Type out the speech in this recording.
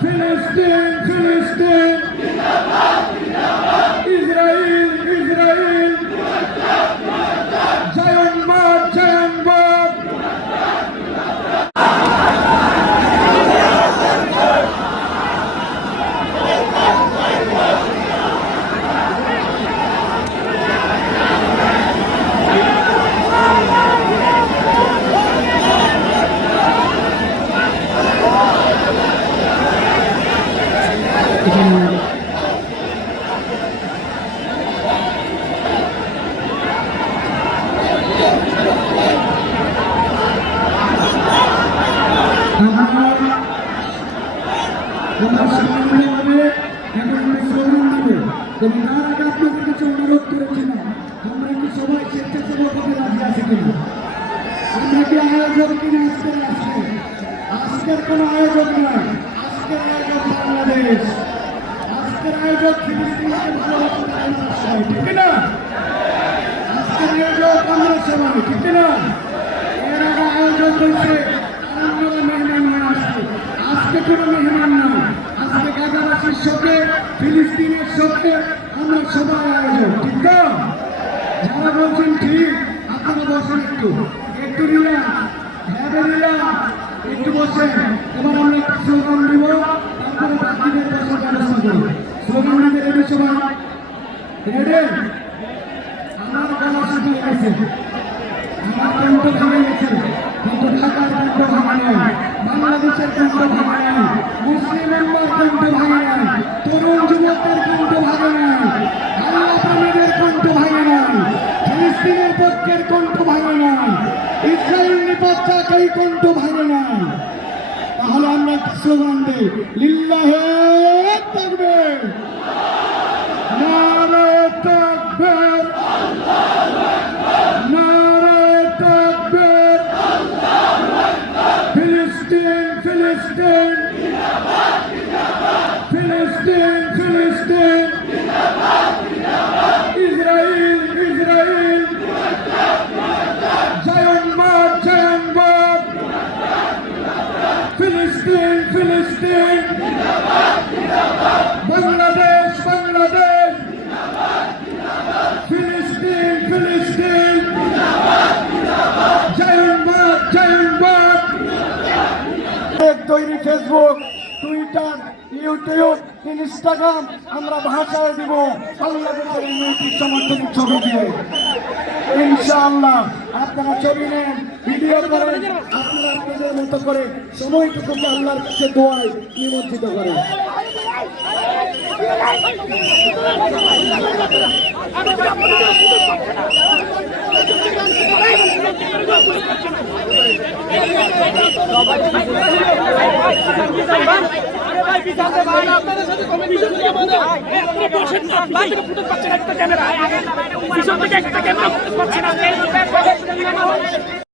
ফিলিস্তিন ফিলিস্তিন ইসরাইল ইসরাইল জায়নবাদ জায়নবাদ আপনাদের কাছে অনুরোধ করেছিলাম আমরা কি সবাই স্বেচ্ছাসেবক হতে রাজি আছি কিনা, আমরা কি আয়োজক কিনা আজকের কোনো আয়োজক নয়, আজকের আয়োজক বাংলাদেশ, আজকের আয়োজক ফিলিস্তিনকে ভালোবাসা সবাই, ঠিক না? আজকের আয়োজক আমরা সবাই, ঠিক না? এর আগে আয়োজক হয়েছে আপনারা মেহমান হয়ে আসছে, আজকে কোনো মেহমান না, আজকে গাজাবাসীর শোকে ফিলিস্তিনের শোকে আমরা সবাই আয়োজক, ঠিক না? যারা বলছেন ঠিক আপনারা বসেন একটু একটু নিলাম হ্যাঁ নিলাম একটু বসেন। এবার আমরা একটা স্লোগান দিব, তারপরে বাকিদের বসার ব্যবস্থা করি। স্লোগান নিতে রেডি সবাই? রেডি? আমার গলা শুকিয়ে গেছে, আমার কণ্ঠ ভেঙে গেছে, কিন্তু ঢাকার কণ্ঠ ভাঙা নাই, বাংলাদেশের কণ্ঠ ভাঙা নাই, মুসলিম উম্মার কণ্ঠ ভাঙা নাই, তরুণ যুবকদের কণ্ঠ ভাঙা নাই, আল্লাহ প্রেমীদের কণ্ঠ ভাঙা নাই, ফিলিস্তিনের পক্ষের কণ্ঠ ভাঙা নাই, ইসরায়েল নিপক্ষের কণ্ঠ ভাঙা নাই। তাহলে আমরা স্লোগান দিই, লিল্লাহে তাকবীর, নারে তাকবীর, নারে তাকবীর, ফিলিস্তিন ফিলিস্তিন ফিলিস্তিন ফিলিস্তিন ইসরাইল ইসরাইল জায়নবাদ জায়নবাদ ফিলিস্তিন ফিলিস্তিন বাংলাদেশ বাংলাদেশ ফিলিস্তিন ফিলিস্তিন জায়নবাদ জায়নবাদ। তৈরি ফেসবুক, টুইটার, ইউটিউব, ইনস্টাগ্রাম আমরা ভাষায় দিব বাংলাদেশের নৈতিক সমর্থন ছবি দিয়ে। ইনশাআল্লাহ আপনারা ছবি নেন, ভিডিও করেন, আপনারা আপনাদের মতো করে সময়টুকুকে আল্লাহর কাছে দোয়ায় নিমজ্জিত করেন। আপনাদের সাথে কমিউনিকেশন দিয়ে বন্ধ আপনি বসেন না, ভাই ফুটেজ পাচ্ছেন একটা ক্যামেরা পিছন থেকে একটা ক্যামেরা ফুটেজ পাচ্ছেন না।